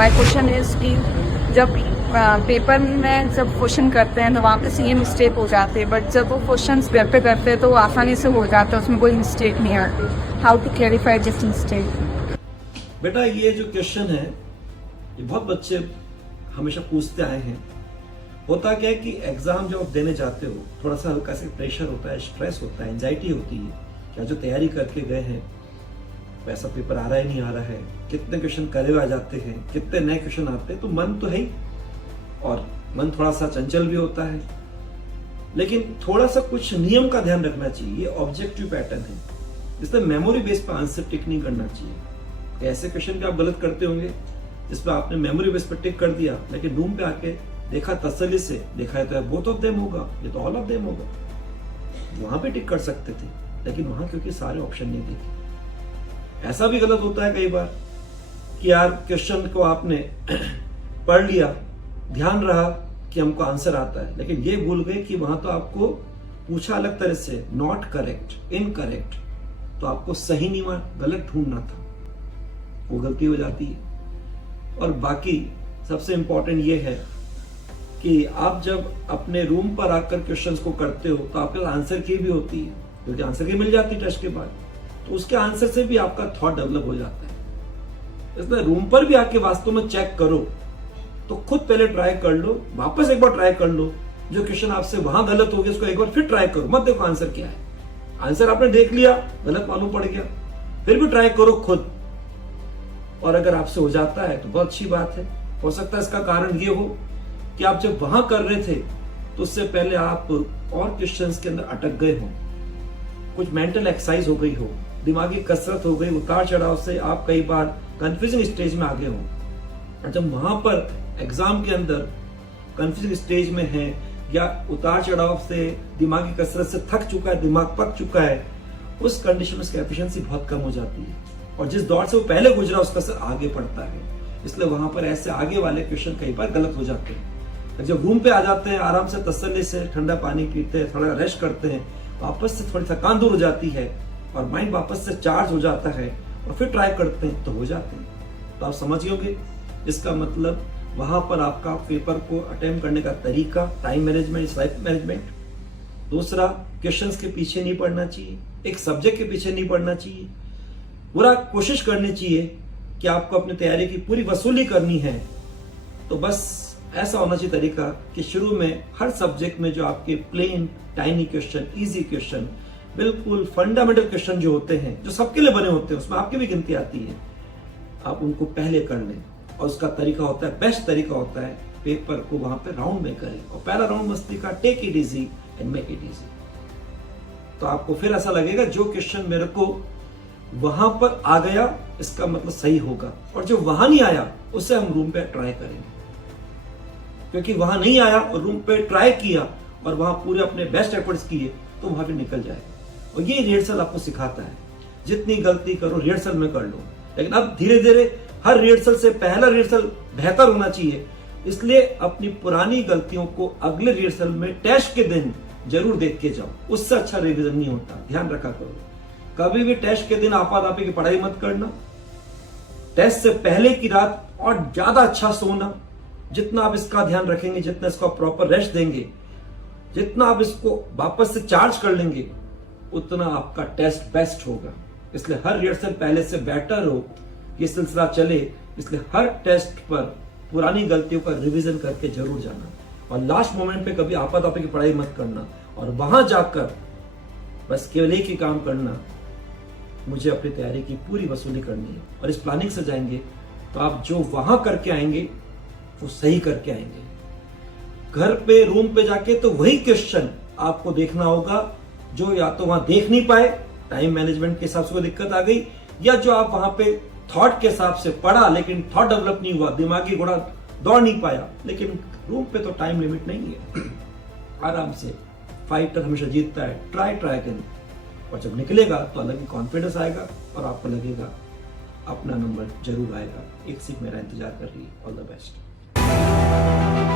My question is कि जब paper में जब क्वेश्चन करते हैं तो वहाँ पे सेम मिस्टेक हो जाते हैं, बट जब वो क्वेश्चन घर पे करते हैं तो वो आसानी से हो जाता है, उसमें कोई मिस्टेक नहीं है। How to clarify this mistake? बेटा ये जो क्वेश्चन है ये बहुत बच्चे हमेशा पूछते आए हैं। होता क्या है कि एग्जाम जब आप देने जाते हो थोड़ा सा हल्का सा प्रेशर होता है, स्ट्रेस होता है, एंजाइटी होती है। क्या जो तैयारी करके गए हैं वैसा पेपर आ रहा है नहीं आ रहा है, कितने क्वेश्चन करे हुए आ जाते हैं, कितने नए क्वेश्चन आते हैं, तो मन तो है ही और मन थोड़ा सा चंचल भी होता है। लेकिन थोड़ा सा कुछ नियम का ध्यान रखना चाहिए। ये ऑब्जेक्टिव पैटर्न है, इसलिए मेमोरी बेस पर आंसर टिक नहीं करना चाहिए। ऐसे क्वेश्चन भी आप गलत करते होंगे जिसपे आपने मेमोरी बेस पर टिक कर दिया, लेकिन रूम पे आके देखा तसल्ली से, देखा है तो बोथ ऑफ देम होगा, ये तो ऑल ऑफ देम होगा, वहां पे टिक कर सकते थे, लेकिन वहां क्योंकि सारे ऑप्शन नहीं देखे। ऐसा भी गलत होता है कई बार कि यार क्वेश्चन को आपने पढ़ लिया, ध्यान रहा कि हमको आंसर आता है, लेकिन ये भूल गए कि वहां तो आपको पूछा अलग तरह से, नॉट करेक्ट, इनकरेक्ट, तो आपको सही नहीं गलत ढूंढना था, वो गलती हो जाती है। और बाकी सबसे इंपॉर्टेंट ये है कि आप जब अपने रूम पर आकर क्वेश्चंस को करते हो तो आपके आंसर की भी होती है, क्योंकि आंसर की मिल जाती है टेस्ट के बाद, तो उसके आंसर से भी आपका थॉट डेवलप हो जाता है। इसलिए रूम पर भी आके वास्तव में चेक करो तो खुद पहले ट्राई कर लो, वापस एक बार ट्राई कर लो, जो क्वेश्चन आपसे वहां गलत हो गया उसको एक बार फिर ट्राई करो, मत देखो आंसर क्या है। आंसर आपने देख लिया, गलत मालूम पड़ गया, फिर भी ट्राई करो खुद, और अगर आपसे हो जाता है तो बहुत अच्छी बात है। हो सकता है इसका कारण ये हो कि आप जब वहां कर रहे थे तो उससे पहले आप और क्वेश्चंस के अंदर अटक गए हो, कुछ मेंटल एक्सरसाइज हो गई हो, दिमागी कसरत हो गई, उतार चढ़ाव से आप कई बार कंफ्यूजिंग स्टेज में आ गए हो। जब वहां पर एग्जाम के अंदर कंफ्यूजिंग स्टेज में है या उतार चढ़ाव से दिमागी कसरत से थक चुका है, दिमाग पक चुका है, उस कंडीशन में उसकी एफिशिएंसी बहुत कम हो जाती है, और जिस दौर से वो पहले गुजरा उसका असर आगे पड़ता है। इसलिए वहां पर ऐसे आगे वाले क्वेश्चन कई बार गलत हो जाते हैं। जब रूम पे आ जाते हैं, आराम से तसल्ली से ठंडा पानी पीते हैं, थोड़ा रेस्ट करते हैं, वापस से थोड़ी थकान दूर हो जाती है और माइंड वापस से चार्ज हो जाता है, और फिर ट्राई करते हैं तो हो जाते हैं। तो आप समझ गए इसका मतलब वहां पर आपका पेपर को अटेम्प्ट करने का तरीका, टाइम मैनेजमेंट, लाइफ मैनेजमेंट। दूसरा, क्वेश्चंस के पीछे नहीं पड़ना चाहिए, एक सब्जेक्ट के पीछे नहीं पड़ना चाहिए। पूरा कोशिश करनी चाहिए कि आपको अपनी तैयारी की पूरी वसूली करनी है, तो बस ऐसा होना चाहिए तरीका कि शुरू में हर सब्जेक्ट में जो आपके plain tiny question, easy question, बिल्कुल फंडामेंटल क्वेश्चन जो होते हैं, जो सबके लिए बने होते हैं, उसमें आपकी भी गिनती आती है, आप उनको पहले कर लें। और उसका तरीका होता है, बेस्ट तरीका होता है, पेपर को वहां पे राउंड में करें, और पहला राउंड मस्ती का, take it easy and make it easy. तो आपको फिर ऐसा लगेगा जो क्वेश्चन मेरे को वहां पर आ गया इसका मतलब सही होगा, और जो वहां नहीं आया उससे हम रूम पे ट्राई करेंगे, क्योंकि वहां नहीं आया और रूम पे ट्राई किया और वहां पूरे अपने बेस्ट एफर्ट्स किए तो वहां पे निकल जाएगा। और ये रिहर्सल आपको सिखाता है, जितनी गलती करो रिहर्सल में कर लो, लेकिन अब धीरे धीरे हर रिहर्सल से पहला रिहर्सल बेहतर होना चाहिए। इसलिए अपनी पुरानी गलतियों को अगले रिहर्सल में टेस्ट के दिन जरूर देख के जाओ, उससे अच्छा रिविजन नहीं होता, ध्यान रखा करो। कभी भी टेस्ट के दिन आपाधापी की पढ़ाई मत करना, टेस्ट से पहले की रात और ज्यादा अच्छा सोना, जितना आप इसका ध्यान रखेंगे, जितना इसको प्रॉपर रेस्ट देंगे, जितना आप इसको वापस से चार्ज कर लेंगे, उतना आपका टेस्ट बेस्ट होगा। इसलिए हर रिहर्सल पहले से बेटर हो, ये सिलसिला चले। इसलिए हर टेस्ट पर पुरानी गलतियों का रिवीजन करके जरूर जाना, और लास्ट मोमेंट पे कभी आपाधापी की पढ़ाई मत करना, और वहां जाकर बस केवल एक ही काम करना, मुझे अपनी तैयारी की पूरी वसूली करनी है। और इस प्लानिंग से जाएंगे तो आप जो वहां करके आएंगे वो सही करके आएंगे। घर पे, रूम पे जाके तो वही क्वेश्चन आपको देखना होगा जो या तो वहां देख नहीं पाए, टाइम मैनेजमेंट के हिसाब से कोई दिक्कत आ गई, या जो आप वहां पे थॉट के हिसाब से पढ़ा लेकिन थॉट डेवलप नहीं हुआ, दिमागी घोड़ा दौड़ नहीं पाया। लेकिन रूम पे तो टाइम लिमिट नहीं है, आराम से, फाइटर हमेशा जीतता है, ट्राई अगेन, और जब निकलेगा तो अलग ही कॉन्फिडेंस आएगा और आपको लगेगा अपना नंबर जरूर आएगा। एक सीट मेरा इंतजार कर रही है। All the best.